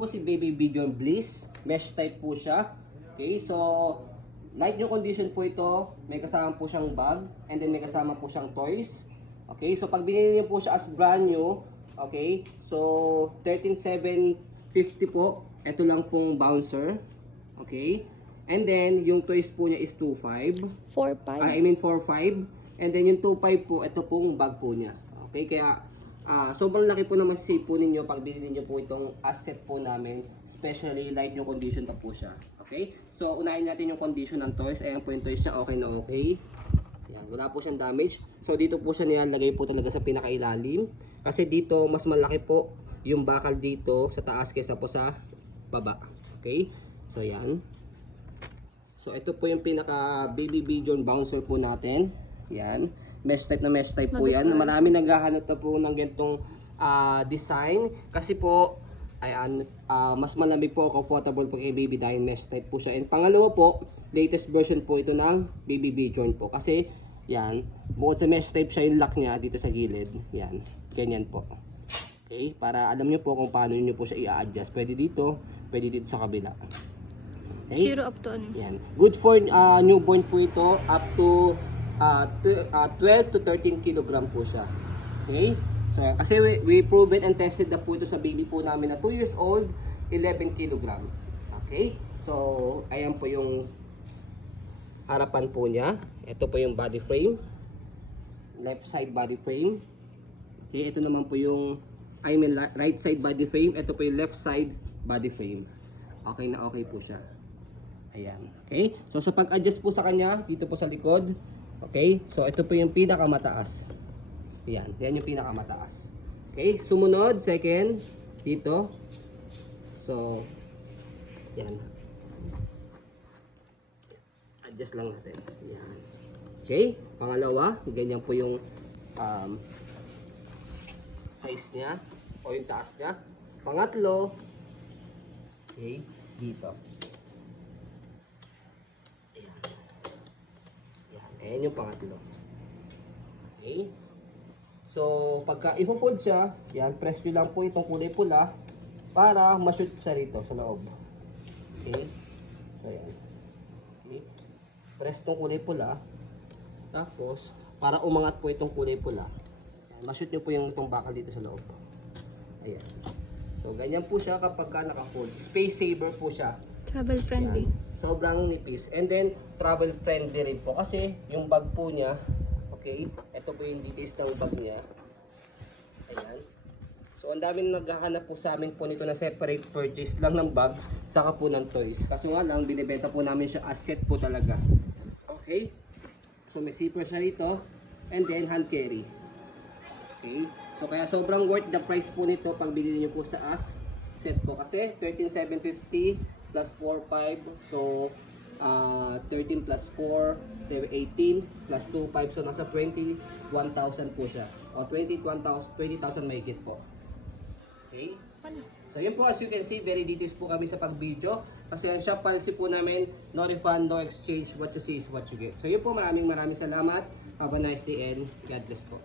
po si Baby Bjorn Bliss. Mesh type po siya. Okay, so light new condition po ito. May kasama po siyang bag and then may kasama po siyang toys. Okay, so pag binili niyo po siya as brand new, okay, so 13,750 po. Ito lang pong bouncer. Okay, and then yung toys po niya is 2,500. 4-5. I mean 4,500. And then yung 2,500 po, ito pong bag po niya. Okay, kaya sobrang laki po na masisave po ninyo pag binili niyo po itong asset po namin. Especially light new condition pa po siya. Okay, so unahin natin yung condition ng toys. Ayan po yung toys niya, okay na okay. Yan, wala po siyang damage. So dito po siya nilalagay po talaga sa pinakailalim. Kasi dito mas malaki po yung bakal dito sa taas kaysa po sa baba. Okay? So yan. So ito po yung pinaka Baby Bjorn bouncer po natin. Yan. Mesh type na mesh type po yan. Marami naghahanap na po ng ganitong design. Kasi po ayan, mas malamig po, comfortable po kay baby dahil mesh type po siya. And pangalawa po, latest version po ito ng Baby Bjorn po. Kasi, yan, bukod sa mesh type siya yung lock niya dito sa gilid. Yan, ganyan po. Okay, para alam niyo po kung paano niyo po siya i-adjust. Pwede dito sa kabila. Okay? 0 up to ano? Yan. Good for newborn po ito, up to 12 to 13 kilogram po siya. Okay? So, kasi we proven and tested na po ito sa baby po namin na 2 years old, 11 kg. Okay? So, ayan po yung harapan po niya. Ito po yung body frame. Left side body frame. Okay, ito naman po yung, right side body frame. Ito po yung left side body frame. Okay na okay po siya. Ayan. Okay? So, sa pag-adjust po sa kanya, dito po sa likod. Okay? So, ito po yung pinakamataas. Yan, yan yung pinakamataas. Okay, sumunod, second, dito. So, yan. Adjust lang natin. Yan. Okay, pangalawa, ganyan po yung size niya o yung taas niya. Pangatlo, okay, dito. Ayan. Yan, ayan yung pangatlo. Okay. So, pagka i-fold siya, yan, press nyo lang po itong kulay pula para ma-shoot siya rito sa loob. Okay? So, yan. Okay? Press itong kulay pula. Tapos, para umangat po itong kulay pula, ma-shoot nyo po yung itong bakal dito sa loob. Ayan. So, ganyan po siya kapag naka-fold. Space saver po siya. Travel friendly. Yan. Sobrang nipis. And then, travel friendly rin po. Kasi, yung bag po niya, okay, ito po yung details ng bag niya. Ayan. So, ang daming naghahanap po sa amin po nito na separate purchase lang ng bag, saka po ng toys. Kaso nga lang, binibenta po namin siya as set po talaga. Okay. So, may zipper siya rito. And then, hand carry. Okay. So, kaya sobrang worth the price po nito pag bilhin niyo po sa as set po. Kasi, 13,750 plus 4,500. So, 13 plus 4, 18 plus 2, 5. So, nasa 21,000 po siya. O 20,000 mahigit po. Okay? So, yun po, as you can see, very details po kami sa pag-video. Kasi ang shop policy po namin, no refund, no exchange. What you see is what you get. So, yun po, maraming salamat. Have a nice day and God bless po.